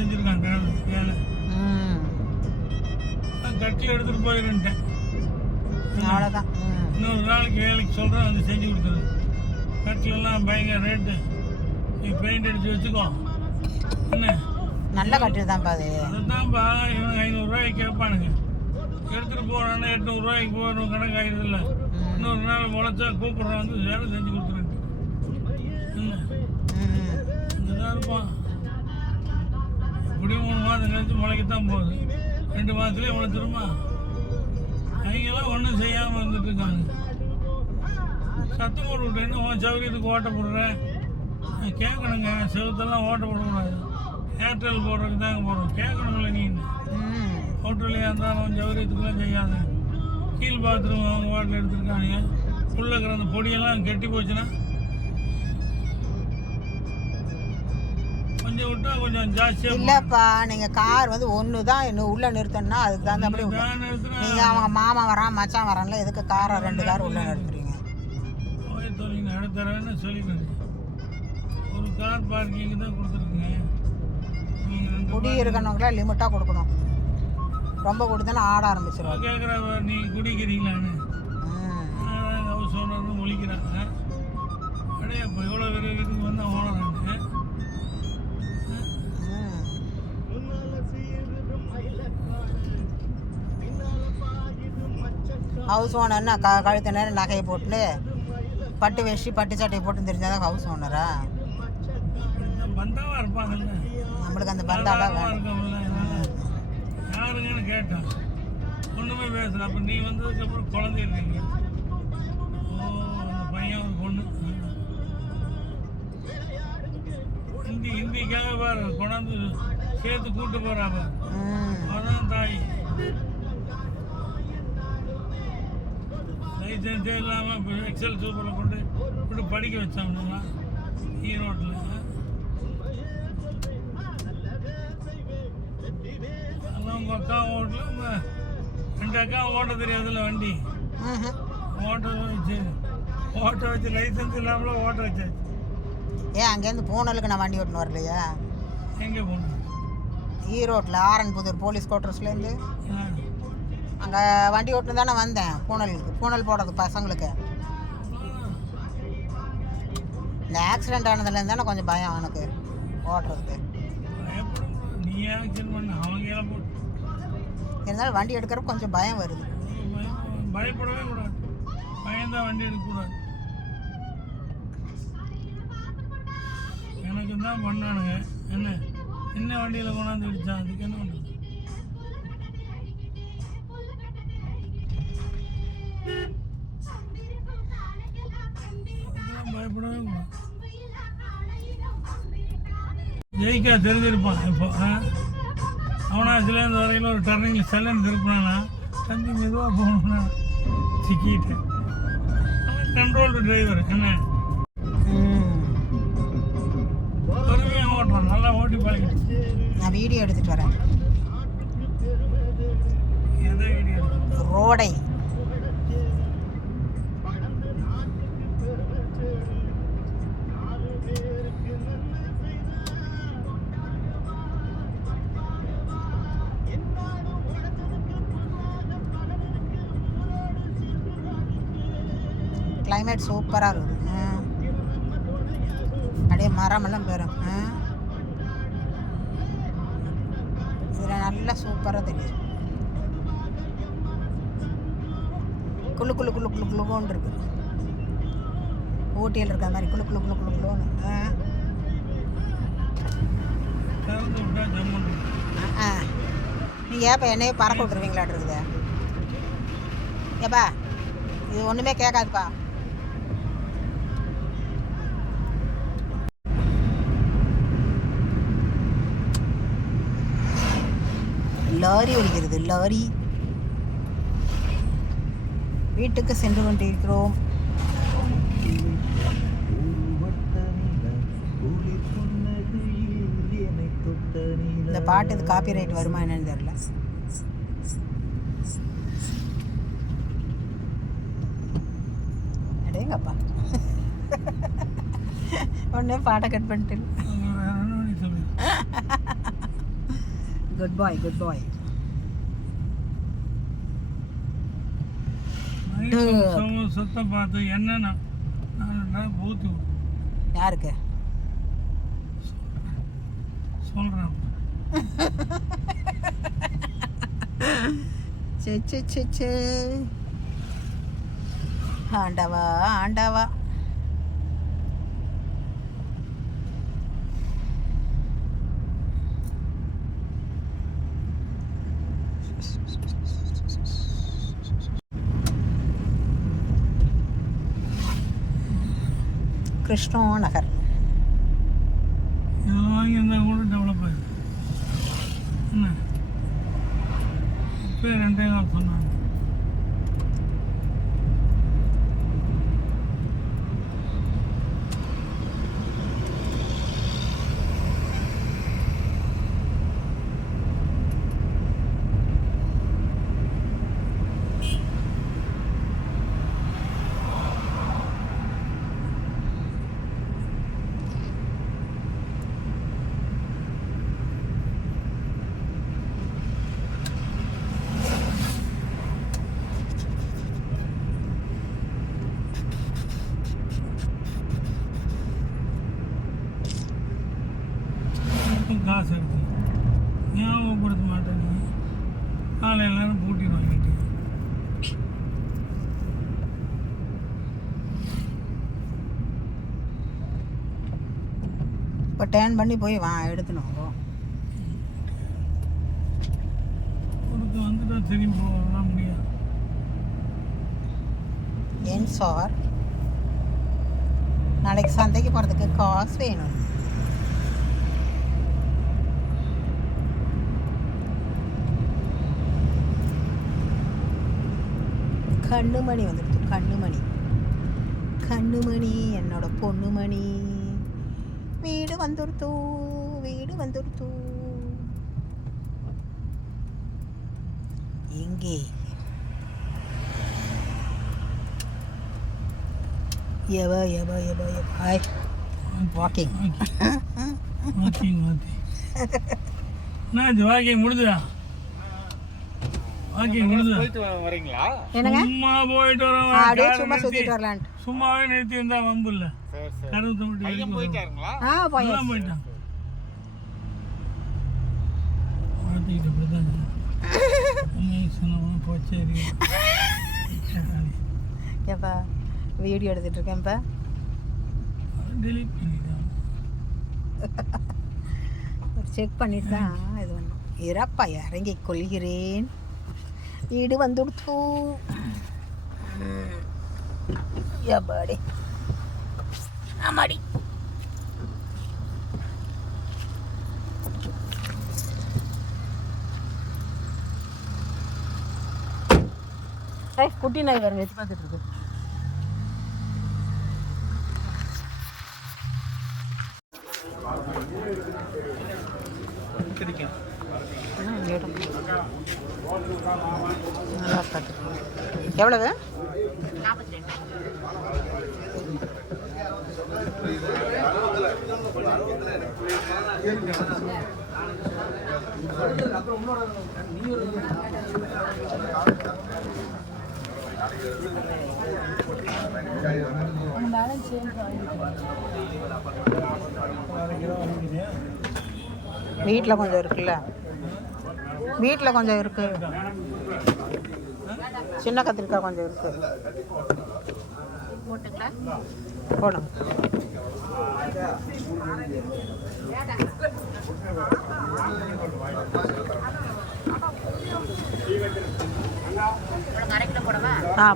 செஞ்சுருக்காங்க வேலை. கட்டில் எடுத்துகிட்டு போயிருந்துட்டேன். அவ்வளோதான். இன்னொரு நாளைக்கு வேலைக்கு சொல்கிறேன், வந்து செஞ்சு கொடுத்துரு. கட்டிலெல்லாம் பயங்கர ரேட்டு. நீ பெயிண்ட் அடித்து வச்சுக்கோ. என்ன நல்ல கட்டில் தான்ப்பா அது. அதுதான்ப்பா இவனுக்கு 500 ரூபாய்க்கு கேட்பானுங்க. எடுத்துகிட்டு போகிறான்னா 800 ரூபாய்க்கு போகணும் கணக்கு ஆகிடுது இல்லை. இன்னொரு நாள் முளைச்சா கூப்பிட்றான், வந்து வேலை செஞ்சு கொடுத்துருட்டு. என்ன இதுதான் இருப்பான். எப்படியும் 3 மாதம் கழிச்சு முளைக்கத்தான் போகுது. 2 மாதத்துலேயே முளைச்சிருமா? அவங்கெல்லாம் ஒன்றும் செய்யாமல் வந்துட்டு இருக்காங்க. சத்தம் போட்டு விட்டு என்ன உன் சௌகரியத்துக்கு ஓட்ட போடுறேன் கேட்கணுங்க. செவத்தெல்லாம் ஓட்ட போடக்கூடாது. ஏர்டெல் போடுறதுக்கு தாங்க போடுறோம். கேட்கணுங்கள நீ. ஹோட்டல்லையாக இருந்தாலும் உன் சௌகரியத்துக்குலாம் செய்யாத. கீழ் பாத்ரூம் அவங்க வாட்டில் எடுத்துருக்காங்க. உள்ளே இருக்கிற அந்த பொடியெல்லாம் கெட்டி போச்சுன்னா கொஞ்சம் விட்டா கொஞ்சம் ஜாஸ்தியாக. இல்லைப்பா, நீங்கள் கார் வந்து ஒன்று தான் இன்னும் உள்ளே நிறுத்தணும்னா அதுக்கு தகுந்த அப்படி நீங்கள் அவங்க மாமா வரான் மச்சான் வரான்ல, எதுக்கு காரை 2 கார் உள்ளே நிறுத்துறீங்க? போய் தொழில் நடத்துறேன்னு சொல்லிடுங்க. ஒரு கார் பார்க்கிங்கு தான் கொடுத்துருக்குங்க. குடி இருக்கணுங்களா லிமிட்டாக கொடுக்கணும். ரொம்ப கொடுத்தோன்னா ஆட ஆரம்பிச்சிடும். கேட்குறா நீ குடிக்கிறீங்களான்னு ஹவுஸ் ஓனர்னு முழிக்கிறாங்க. அப்படியே இப்போ எவ்வளோ பெரிய வீட்டுக்கு வந்தால் ஓனராங்க. ஹவுஸ் ஓனர்னா கழுத்து நேரம் நகையை போட்டு பட்டு வேஷ்டி பட்டு சட்டையை போட்டு தெரிஞ்சாதான் ஹவுஸ் ஓனரா? பந்தாவாக இருப்பாங்கல்ல, நம்மளுக்கு அந்த பந்தாலாம் இருக்கோம்ல. யாருங்கன்னு கேட்டேன், ஒன்றுமே பேசல. அப்போ நீ வந்ததுக்கப்புறம் குழந்தை இருக்கீங்க. ஓ அந்த பையன் ஒரு பொண்ணு ஹிந்திக்காக பாரு கொண்டாந்து சேர்த்து கூப்பிட்டு போகிறாப்ப. அதான் தாய். லைசன்ஸே இல்லாமல் இப்போ எக்ஸல் சூப்பரில் கொண்டு படிக்க வச்சாங்கன்னா ஈரோட்டில். அதெல்லாம் உங்கள் அக்கா ஓட்டல, உங்கள் 2 அக்கா ஓட்ட தெரியாதுல்ல வண்டி. ஓட்ட வச்சு லைசன்ஸ் இல்லாமல் ஓட்ட வச்சாச்சு. ஏன் அங்கேருந்து பூனலுக்கு நான் வண்டி ஓட்டுன்னு வரலையா? எங்கே போகணும்? ஈரோட்டில் ஆரன்புதூர் போலீஸ் குவார்ட்டர்ஸ்லேருந்து அங்கே வண்டி ஓட்டுன்னு தானே வந்தேன். பூனல் போடுறது பசங்களுக்கு. இந்த ஆக்சிடெண்ட் ஆனதுலேருந்து தானே கொஞ்சம் பயம் எனக்கு ஓட்டுறதுக்கு. இருந்தாலும் வண்டி எடுக்கிறப்ப கொஞ்சம் பயம் வருது. பயப்படவே கூடாது. பயந்தான் வண்டி எடுக்கக்கூடாது. எனக்கு தான் பண்ணானுங்க. என்ன வண்டியில் கொண்டாந்து அடித்தான், அதுக்கு என்ன பண்ணுறது? பயப்படவே கூடாது. ஜெயிக்கா தெரிஞ்சிருப்பான். இப்போ அவனாச்சுலேருந்து வரையில் ஒரு டர்னிங்கில் செல்லன்னு திருப்பினானா தம்பி மெதுவாக போகணும்னா சிக்கிட்டேன். கண்ட்ரோல்டு டிரைவர் என்ன பொறுமையாக ஓட்டுறான். நல்லா ஓட்டி பழகிட்டு. நான் வீடியோ எடுத்துகிட்டு வரேன். எதை வீடியோ? ரோடை. கிளைமேட் சூப்பராக இருக்குது. அப்படியே மரமெல்லாம் பெறும். இதில் நல்லா சூப்பராக தெரியுது. குளு குளு குளு குளு குளுன்னு இருக்குது. ஊட்டியில் இருக்கிற மாதிரி குளு குளு குளு குளு குளுன்னு. நீங்கள் ஏப்பா என்னையே பறக்க விட்ருவீங்களாட்டு இருக்குது. ஏப்பா இது ஒன்றுமே கேட்காதுப்பா. லாரி ஒழிக்கிறது. லாரி. வீட்டுக்கு சென்று கொண்டிருக்கிறோம். இந்த பாட்டு இது காப்பிரைட் வருமா என்னன்னு தெரியல. அடேங்கப்பா உடனே பாட்டை கட் பண்ணிட்டு குட் பாய் குட் பாய். சுத்தம் பார்த்து என்னன்னா ஊற்றி யாருக்கு சொல்கிறேன். சே ஆண்டவா ஆண்டவா. கிருஷ்ணா நகர் இதெல்லாம் வாங்கியிருந்தால் கூட டெவலப் ஆகிடும். என்ன இப்போ 2 சொன்னாங்க. காசு இருக்கு, ஞாபகப்படுத்த மாட்டேங்க. காலை எல்லாரும் பூட்டிடுவாங்க. இப்போ டேர்ன் பண்ணி போய் எடுத்துனோம். ஒருத்த வந்துட்டா திரும்பி போகலாம் முடியாது. ஏன் சார் நாளைக்கு சந்தைக்கு போகிறதுக்கு காசு வேணும். கண்ணுமணி வந்துடுது. கண்ணுமணி என்னோட பொண்ணுமணி. வீடு வந்துடுத்து. எங்கே ஹாய் வாக்கிங். என்னாச்சு வாக்கிங் முடிஞ்சுதா? போயிட்டு வரீங்களா? என்னங்க சும்மா போயிட்டு வரோம். அப்படியே சும்மா சுத்திட்டு வரலான்ட்டு. சும்மாவே நிறுத்தி இருந்தா வம்பு இல்லை. பையன் போயிட்டாருங்களா? போயிட்டான். மாட்டிக்கிட்டு இப்படிதான் போச்சேரி. ஏப்பா வீடியோ எடுத்துட்டு இருக்கேன்ப்பா. டெலிட் பண்ணிட்டான். செக் பண்ணிட்டு தான் இது பண்ணும். இறப்பா இறங்கி கொள்கிறேன். வீடு வந்துடுத்து. எப்பாடி ஆமாடி. குட்டி நாய் வேறு எத்தி பார்த்துட்டு இருக்கு. எவ்வளவு? 42. வீட்டில் கொஞ்சம் இருக்குல்ல, வீட்டில் கொஞ்சம் இருக்கு. சின்ன கத்திரிக்காய் கொஞ்சம் இருக்கு. போடுங்க.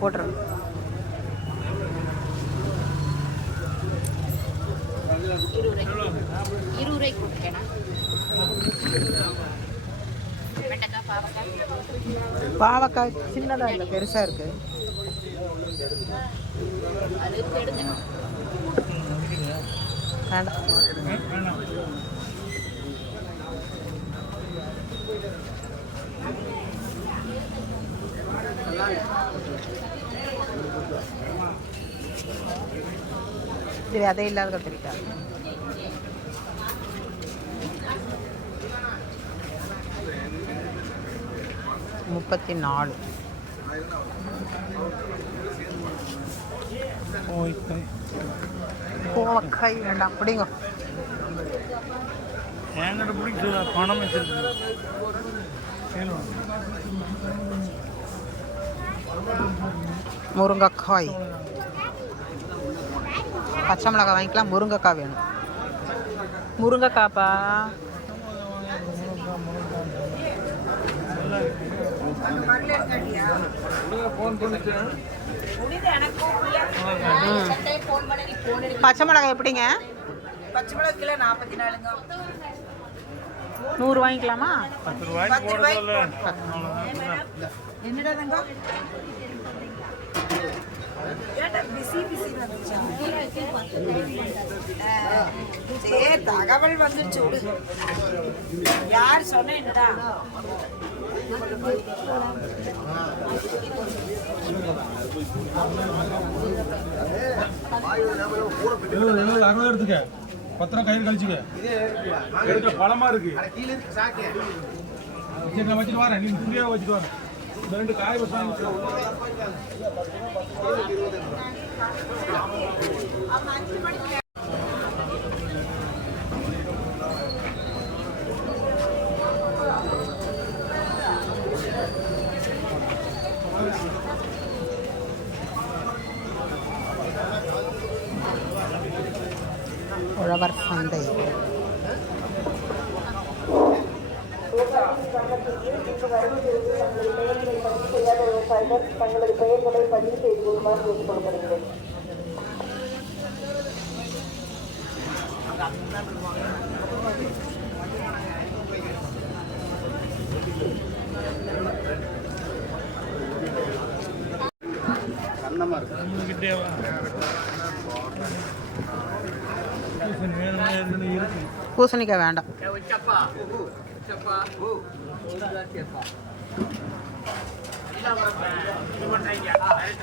போட்டுருங்க. பாவக்காய் சின்னதாக இல்லை, பெருசாக இருக்கு. வேண்டாம். இது அதே இல்லாத கத்திரிக்காய். 34. கோவக்காய் வேண்டாம் பிடிங்க. என்கிட்ட பிடிச்சதா பணம் வச்சிருக்கு. முருங்கைக்காய், பச்சை மிளகாய் வாங்கிக்கலாம். முருங்கைக்காய் வேணும். முருங்கைக்காப்பா பச்சை மிளகாய் எப்படிங்க? பச்சை மிளகாய் கிலோ 44ங்க. 100 வாங்கிக்கலாமா? 10 ரூபாய்க்கு போடுறதில்ல. என்னடாங்க ஏட்டா பிஸி வந்துச்சு. சரி தகவல் வந்துருச்சு விடு. யார் சொன்ன என்னடா? எடுத்துக்க பத்திரம் கையில் கழிச்சுக்க. பழமா இருக்கு வச்சுட்டு வரேன். நீ துணியா வச்சுட்டு வரேன். 2 காய் வச்சு உழவர் சந்தை. தங்களது பெயர்களை பதிவு செய்து கொள்ளுமாறு கேட்டுக்கொள்ளப்படுகிறது. பூசணிக்காய் வேண்டாம்.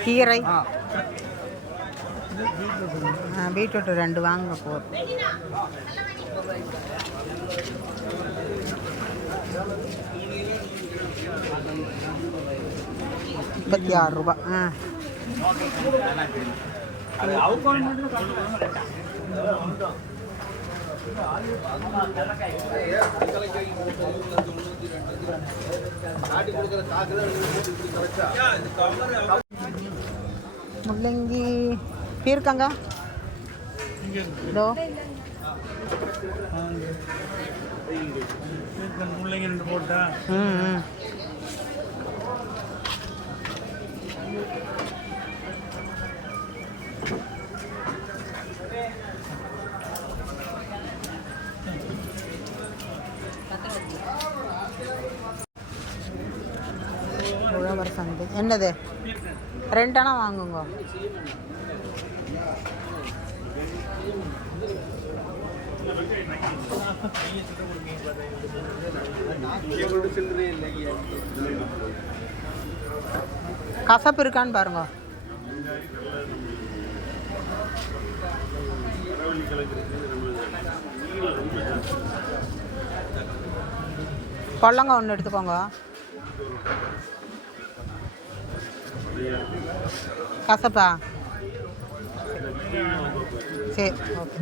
கீரை, பீட்ரூட் 2 வாங்க போதும். ₹56. முள்ளங்கி பீர்க்கங்க இதோ முள்ளங்கி 2 போட்டா. உழவர் சந்தை. என்னது 2 வாங்குங்க. கசப்பு இருக்கான்னு பாருங்க. கொல்லங்க 1 எடுத்துக்கோங்க. கசப்பா? சரி ஓகே.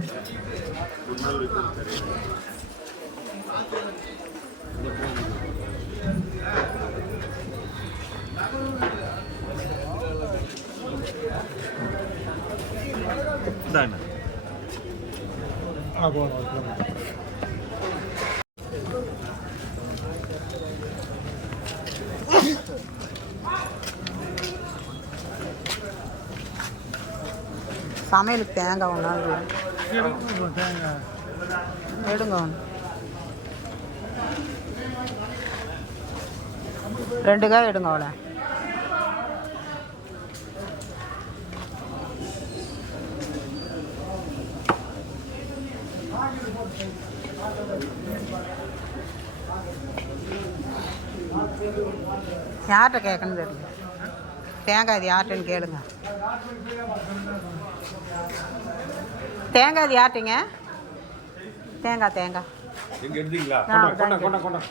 சமையலுக்கு தேங்காய் 1 நாள் எடுங்க. 2 காய் எடுங்க. அவ்வளோ யார்கிட்ட கேட்கணும்னு தெரியல. தேங்காய் இது யார்கிட்டன்னு கேளுங்க. தேங்காய் இது யார்ட்டிங்க? தேங்காய் எங்க எடுத்தீங்களா? கொண்டா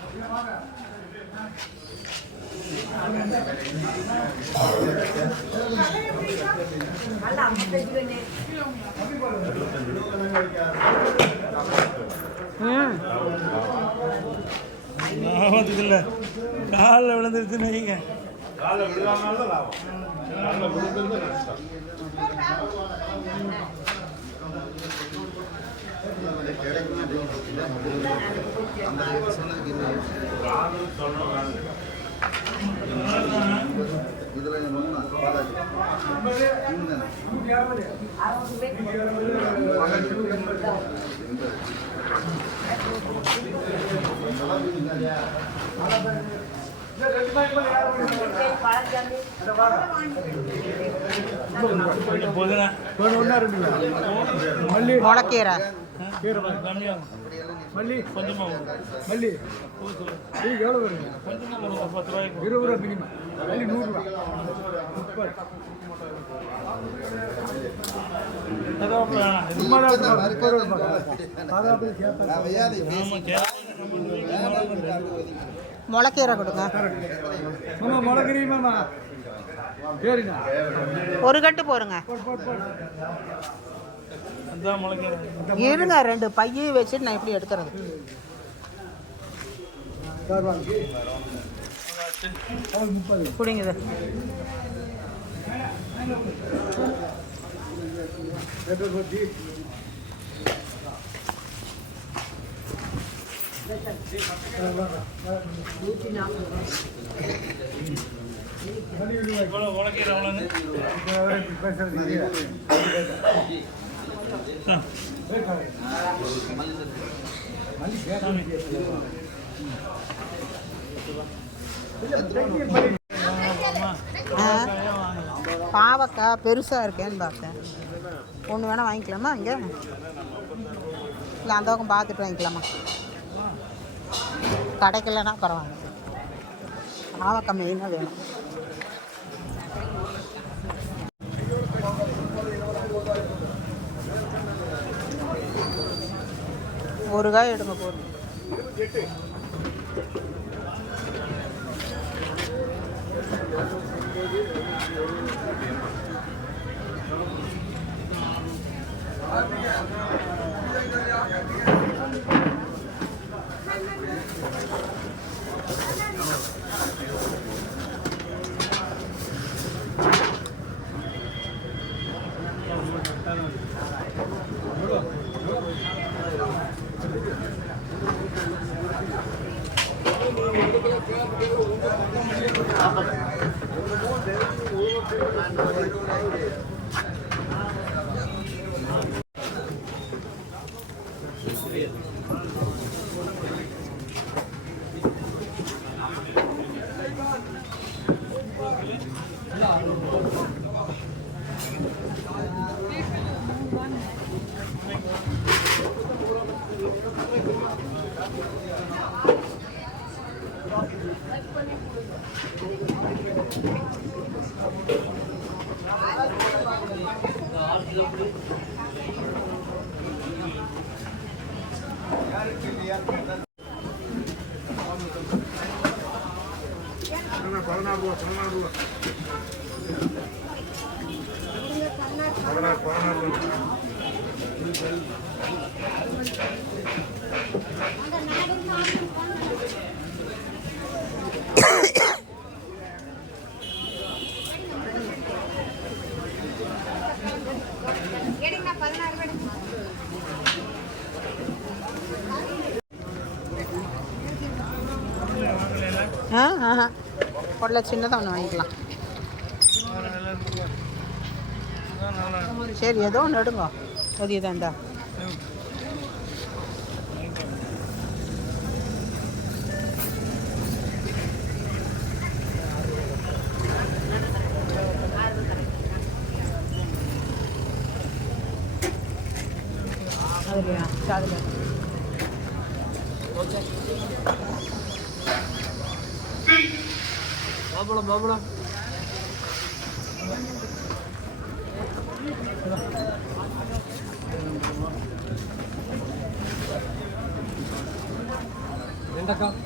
லாபத்துக்கு இல்லை, காலில் விழுந்துருச்சுன்னு வைங்க. முளைக்கீரை மல்லி கொஞ்சமாக மல்லி எவ்வளோ வருங்க? கொஞ்சமாக ஒரு 10 ரூபாய்க்கு 20 ரூபா மினிமம். மல்லி 100 ரூபா 30. முளைக்கீரை கொடுங்க. முளைக்கிறீமாம்மா? சரிண்ணா, ஒரு கட்டு போருங்க. இருங்க, 2 பையை வச்சுட்டு நான் எப்படி எடுக்கிறது? பிடிங்குது. பாவக்காய் பெருசாக இருக்கேன்னு பார்த்தேன். ஒன்று வேணால் வாங்கிக்கலாமா? இங்கே இல்லை அந்த பக்கம் பார்த்துட்டு வாங்கிக்கலாமா? கிடைக்கலன்னா பரவாயில்ல. பாவக்காய் மெயினாக வேணும். ஒரு காய் எடுங்க போதும். பொடலை சின்னதாக ஒன்று வாங்கிக்கலாம். சரி, ஏதோ ஒன்று எடுங்க. அது இதாண்டா. அதுலையா? அதில் மாம்பழம் மாம்பழம் வெண்டைக்காய்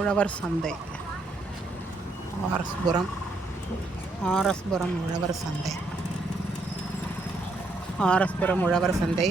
உழவர் சந்தை, ஆர்எஸ்புரம் உழவர் சந்தை, ஆர்எஸ்புரம் உழவர் சந்தை.